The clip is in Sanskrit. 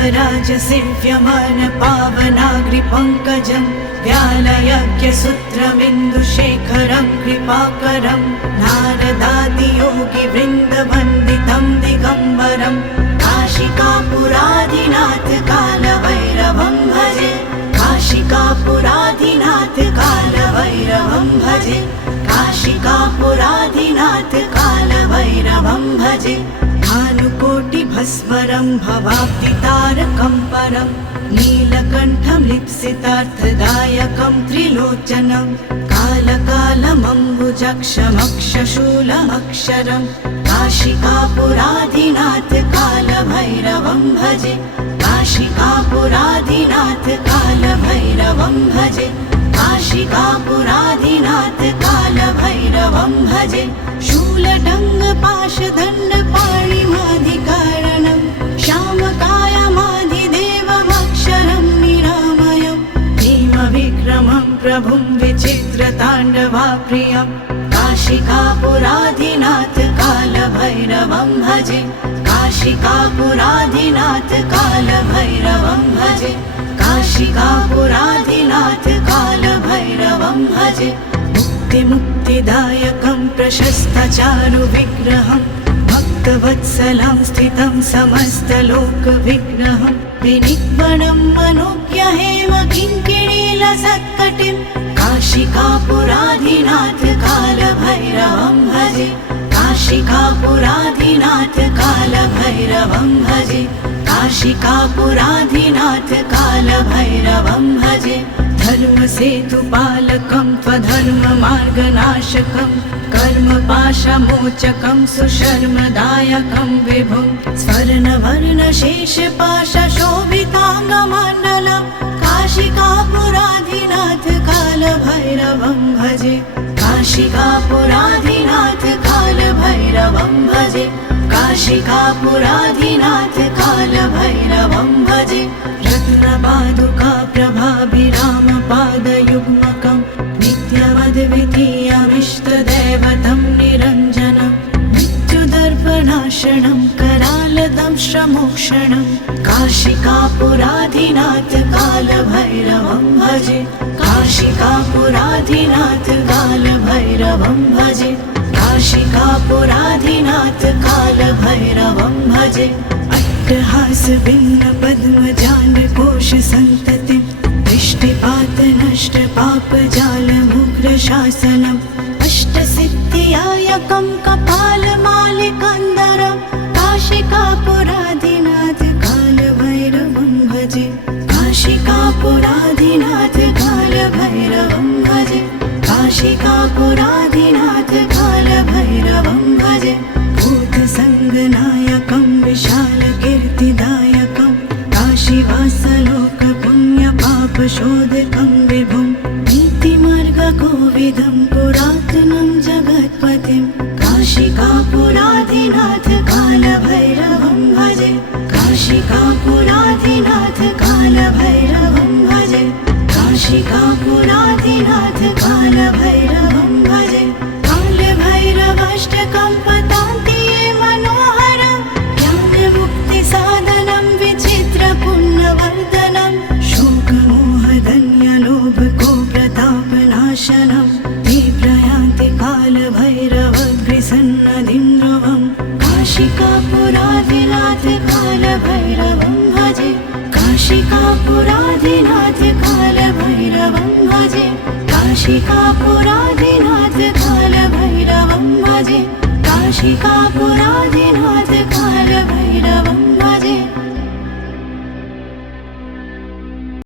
नागराजसेव्यमान पावनाग्रिपङ्कजं व्यालयज्ञसूत्रमिन्दुशेखरं कृपाकरं नारदादियोगिवृन्दवन्दितं दिगम्बरं काशिकापुराधिनाथ कालभैरवं भजे काशिकापुराधिनाथ कालभैरवं भजे काशिकापुराधिनाथ कालभैरवं भजे भानुकोटिभस्वरं भवाब्दितारकं परं नीलकण्ठं लिप्सितार्थदायकं त्रिलोचनं कालकालमम्बुजक्षमक्षशूलमक्षरं काशिकापुराधिनाथ कालभैरवं भजे काशिकापुराधिनाथ कालभैरवं भजे काशिकापुराधिनाथ कालभैरवं भजे शूलटङ्गपाशदण्डपाणिमाधिकारणं श्यामकायमाधिदेवमक्षरं निरामयं भीमविक्रमं प्रभुं विचित्रताण्डवाप्रियं काशिकापुराधिनाथ कालभैरवं भजे काशिकापुराधिनाथ कालभैरवं भजे काशिकापुराधिनाथ कालभैरवं भजे मुक्तिदायकं प्रशस्तचारुविग्रहं भक्तवत्सलं स्थितं समस्तलोकविग्रहं विनिग्मनं मनोज्ञहेम किङ्किणीलसत्कटिं काशिकापुराधिनाथ कालभैरवं भजे काशिकापुराधिनाथ कालभैरवं भजे काशिकापुराधिनाथ कालभैरवं भजे धर्मसेतुपालकं त्वधर्ममार्गनाशकं कर्मपाशमोचकं सुशर्मदायकं विभुं स्वर्णवर्णशेषपाशशोभिताङ्गमण्डलं काशिकापुराधिनाथ कालभैरवं भजे काशिकापुराधिनाथ कालभैरवं भजे काशिकापुराधिनाथ कालभैरवं भजे रत्नपादुका प्रभाभिरामपादयुग्मकं नित्यमद्वितीयमिष्टदैवतं निरञ्जनं मृत्युदर्पणाशनं करालदंश्रमोक्षणं काशिकापुराधिनाथ कालभैरवं भजे काशिकापुराधिनाथ कालभैरवं भजे काशिकापुराधिनाथ कालभैरवं भजे अट्टहासभिन्नपद्मजालकोशसन्ततिं दृष्टिपातनष्टपापजालमुग्रशासनम् अष्टसिद्धिदायकं कपालमालिकन्दरं काशिकापुराधिनाथ कालभैरवं भजे काशिकापुराधिनाथ कालभैरवं भजे काशिकापुराधिनाथ कालभैरवं भजे भूतसङ्गनायकं विशालकीर्तिदायकं काशीवासलोकपुण्यपापशोधकं विभुं नीतिमार्गकोविदं पुरातनं जगत्पतिं काशिकापुराधिनाथ कालभैरवं भजे काशिकापुराधिनाथ कालभैरवं भजे काशिकापुराधिनाथ कालभैरवं भजे कालभैरवाष्टकं पतान्तिये मनोहरं ज्ञानमुक्तिसाधनं विचित्रपुण्यवर्धनं शोकमोहधन्यलोभकोप्रतापनाशनं तीव्रयान्ति कालभैरवग्रिसन्नधिं ध्रुवं काशिकापुराधिनाथ कालभैरवं भजे काशिकापुराधिनाथ कालभैरवं भजे काशिकापुराधिनाथ कालभैरवं भजे काशिका